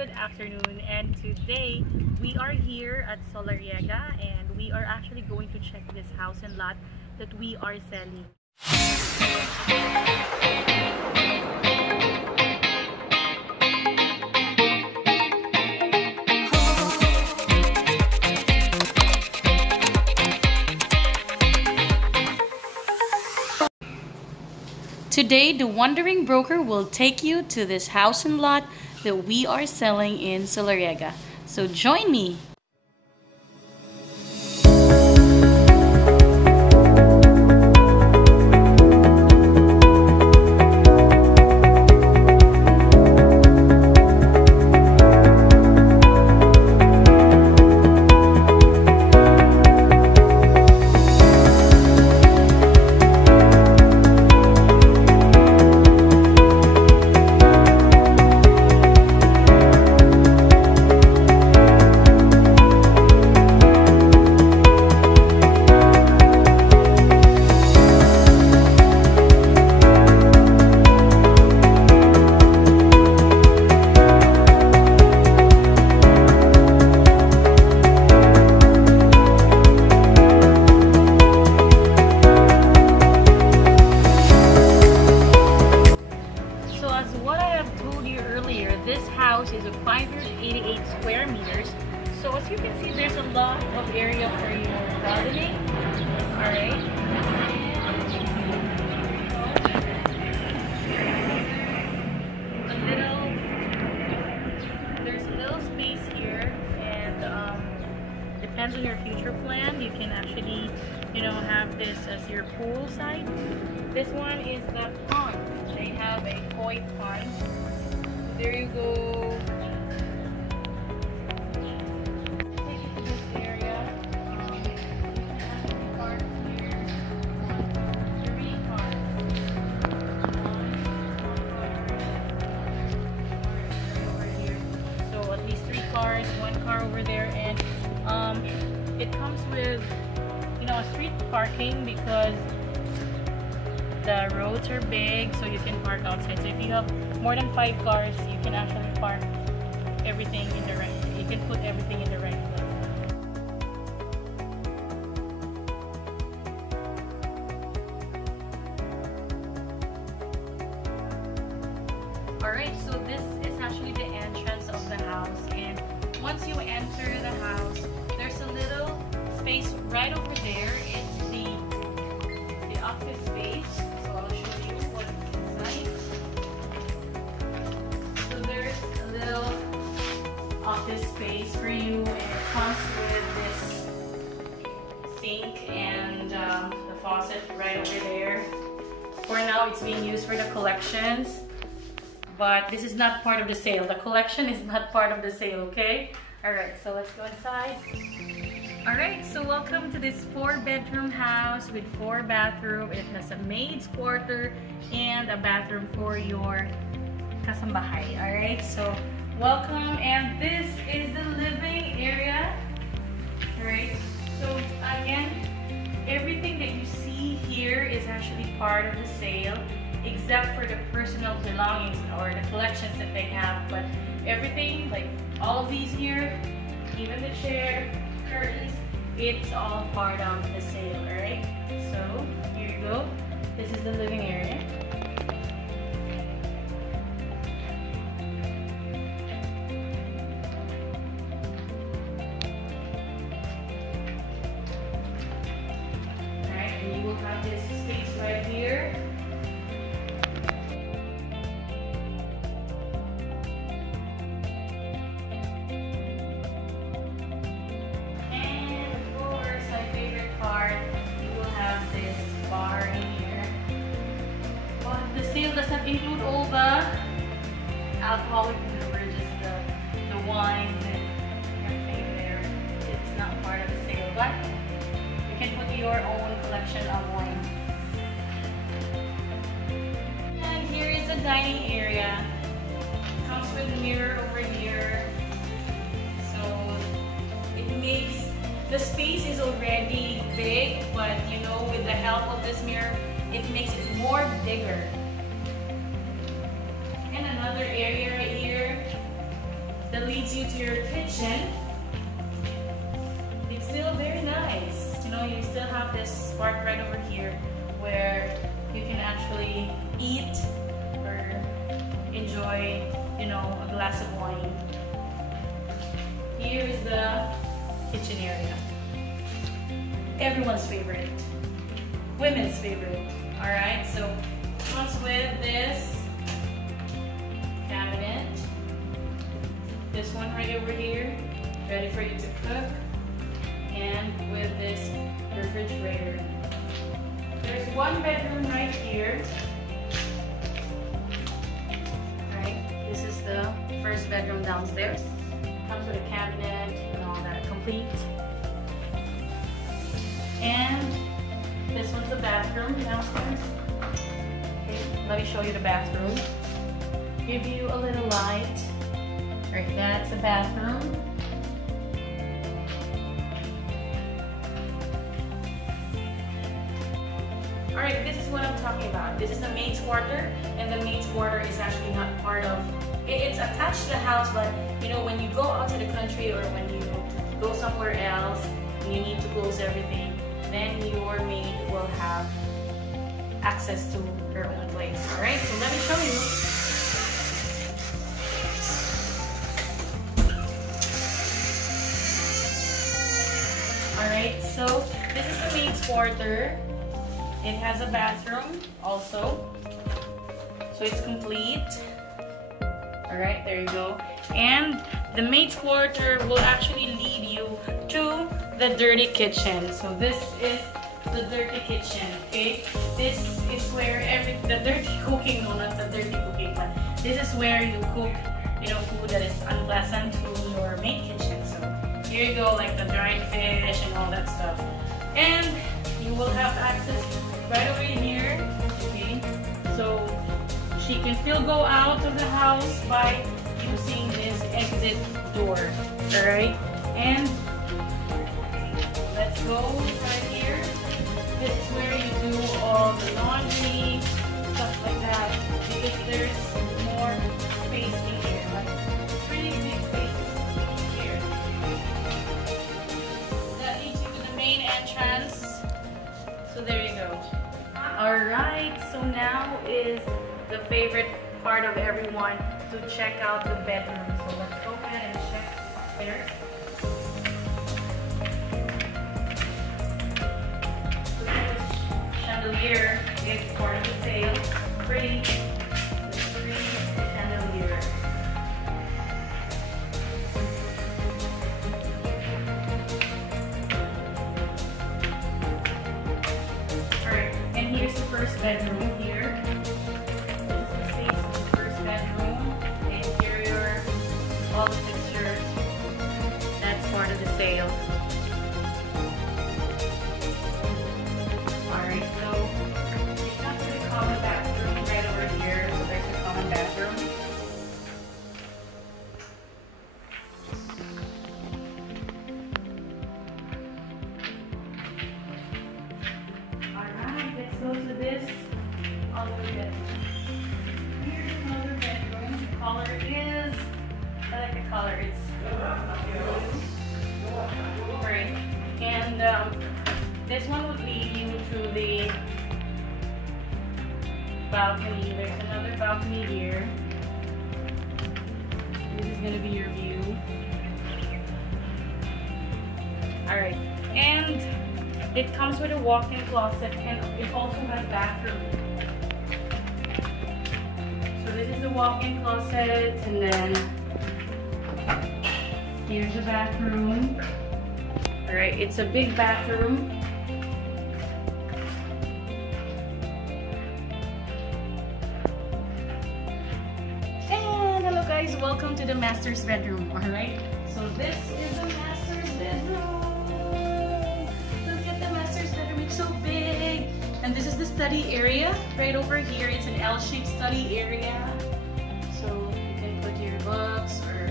good afternoon, and today we are here at Solariega and we are actually going to check this house and lot that we are selling. Today, the Wandering Broker will take you to this house and lot that we are selling in Solariega. So join me! This house is a 588 square meters. So as you can see, there's a lot of area for your gardening. Alright. There's a little space here, and depends on your future plan. You can actually, have this as your pool side. This one is the pond. They have a koi pond. There you go. Take it to this area. You can actually park here. 3 cars. Over here. So at least 3 cars, 1 car over there, and it comes with street parking because the roads are big, so you can park outside. So if you have more than 5 cars, you can actually park everything in the right. You can put everything in the right place. Alright, so this is actually the entrance of the house, and once you enter the house, there's a little space right over there. It's the office space. So I'll show you what's inside. So there's a little office space for you, and it comes with this sink and the faucet right over there. For now, it's being used for the collections, but this is not part of the sale. The collection is not part of the sale, okay? Alright, so let's go inside. Alright, so welcome to this 4-bedroom house with 4 bathrooms. It has a maid's quarter and a bathroom for your kasambahay. Alright, so welcome, and this is the living area. Alright, so again, everything that you see here is actually part of the sale, except for the personal belongings or the collections that they have. But everything, like all of these here, even the chair, curtains, it's all part of the sale. Alright, so here you go. This is the living area. Alright, and you will have this space right here. Sale does not include all the alcoholic beverages, the wines and everything there. It's not part of the sale, but you can put your own collection of wine. And here is the dining area. It comes with a mirror over here. So it makes the space is already big, but with the help of this mirror, it makes it more bigger. And another area right here, the leads you to your kitchen. It's still very nice. You know, you still have this part right over here where you can actually eat or enjoy, you know, a glass of wine. Here is the kitchen area. Everyone's favorite. Women's favorite. Alright, so it comes with this cabinet. This one right over here, ready for you to cook. And with this refrigerator. There's one bedroom right here. Alright, this is the first bedroom downstairs. Comes with a cabinet and all that complete. And this one's the bathroom downstairs. Okay, let me show you the bathroom. Give you a little light. Alright, that's the bathroom. Alright, this is what I'm talking about. This is the maid's quarter, and the maid's quarter is actually not part of, it's attached to the house, but you know, when you go out to the country or when you go somewhere else and you need to close everything, then your maid will have access to her own place. Alright, so let me show you. Alright, so this is the maid's quarter. It has a bathroom also. So it's complete. Alright, there you go. And the maid's quarter will actually lead you to the dirty kitchen. So this is the dirty kitchen, okay? This is where the dirty cooking, no, not the dirty cooking, but this is where you cook, you know, food that is unpleasant to your main kitchen. So here you go, like the dried fish and all that stuff. And you will have access right over here, okay? So she can still go out of the house by using this exit door, alright? And let's go right here. This is where you do all the laundry, stuff like that, because there's more space in here, like pretty big space here. That leads you to the main entrance. So there you go. Alright, so now is the favorite part of everyone to check out the bedroom. So let's go ahead and check upstairs. So this chandelier is part of the sale. Pretty chandelier. Alright, and here's the first bedroom here. All the fixtures, that's part of the sale. Alright, so it comes with a common bathroom right over here. So there's a common bathroom. Alright, let's go to this other bedroom. Here's another bedroom. The color is, I like the color, it's great. And this one would lead you to the balcony. There's another balcony here. This is going to be your view. Alright, and it comes with a walk-in closet, and it also has bathroom. So this is the walk-in closet, and then here's the bathroom. Alright, it's a big bathroom. And hello guys, welcome to the master's bedroom. Alright, so this is the master's bedroom. Look at the master's bedroom, it's so big. And this is the study area. Right over here, it's an L-shaped study area. So you can put your books or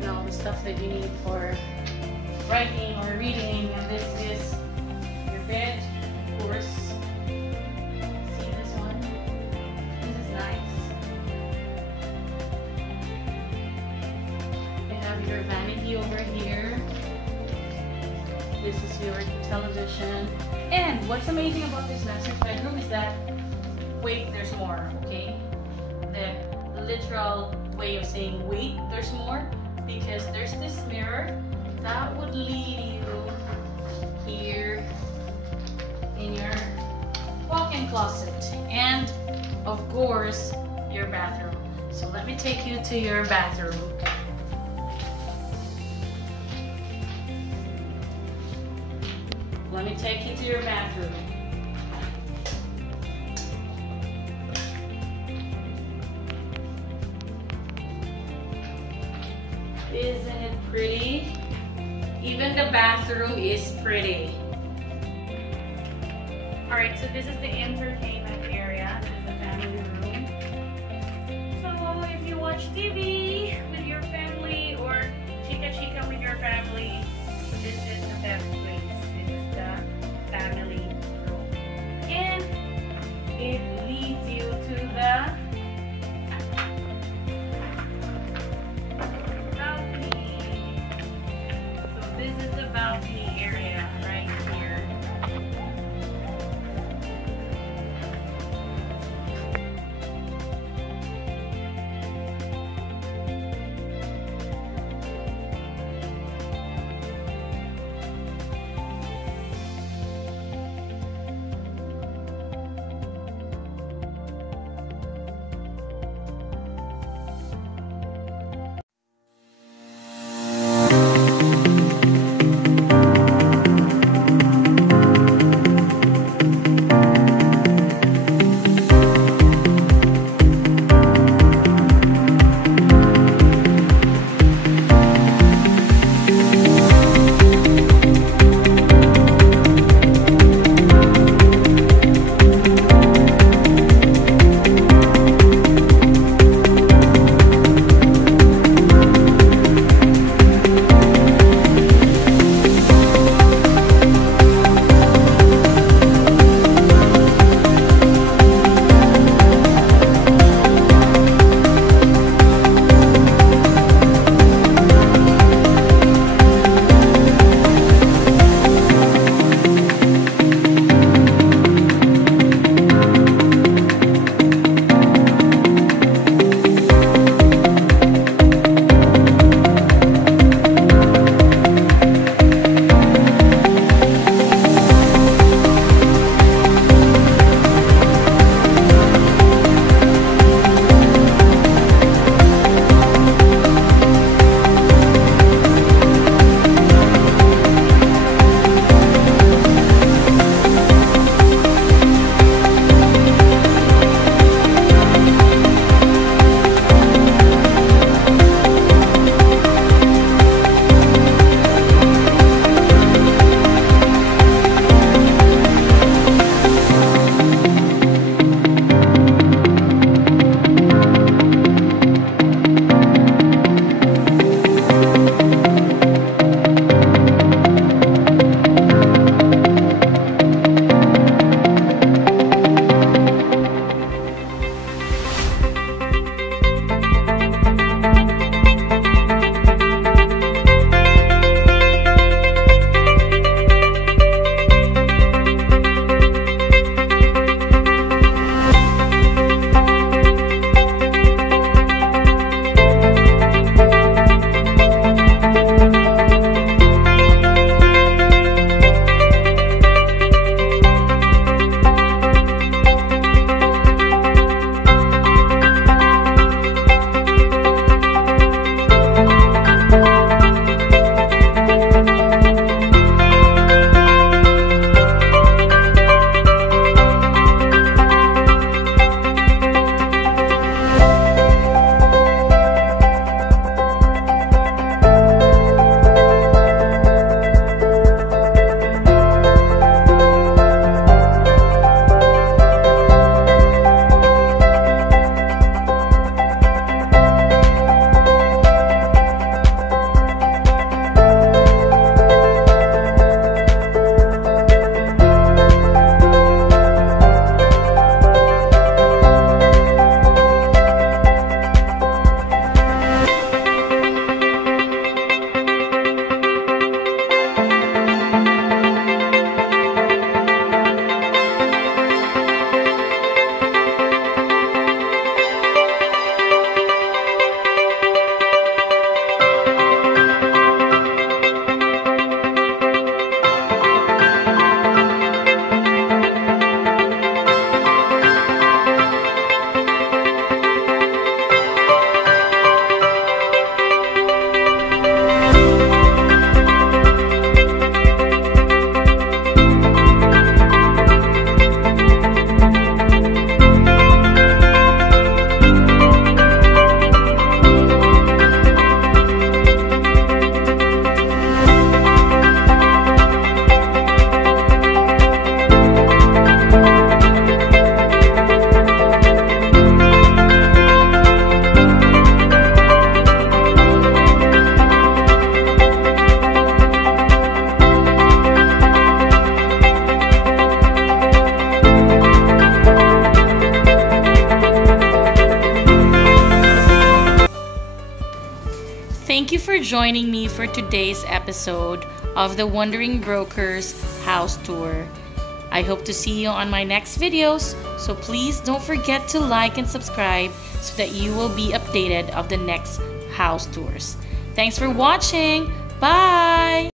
the stuff that you need for writing or reading. And this is your bed, of course. See this one? This is nice. It have your vanity over here. This is your television. And what's amazing about this master bedroom is that, wait, there's more, okay? The literal way of saying wait, there's more, because there's this mirror that would lead you here in your walk-in closet, and of course your bathroom. So let me take you to your bathroom. Let me take you to your bathroom. Isn't it pretty? Even the bathroom is pretty. Alright, so this is the entertainment area. This is the family room. So if you watch TV with your family or chica with your family, this is the best place. This is the family room. And it leads you to the balcony. So this is the balcony area right here. thank you for joining me for today's episode of the Wandering Brokers house tour. I hope to see you on my next videos, so please don't forget to like and subscribe so that you will be updated of the next house tours. Thanks for watching. Bye!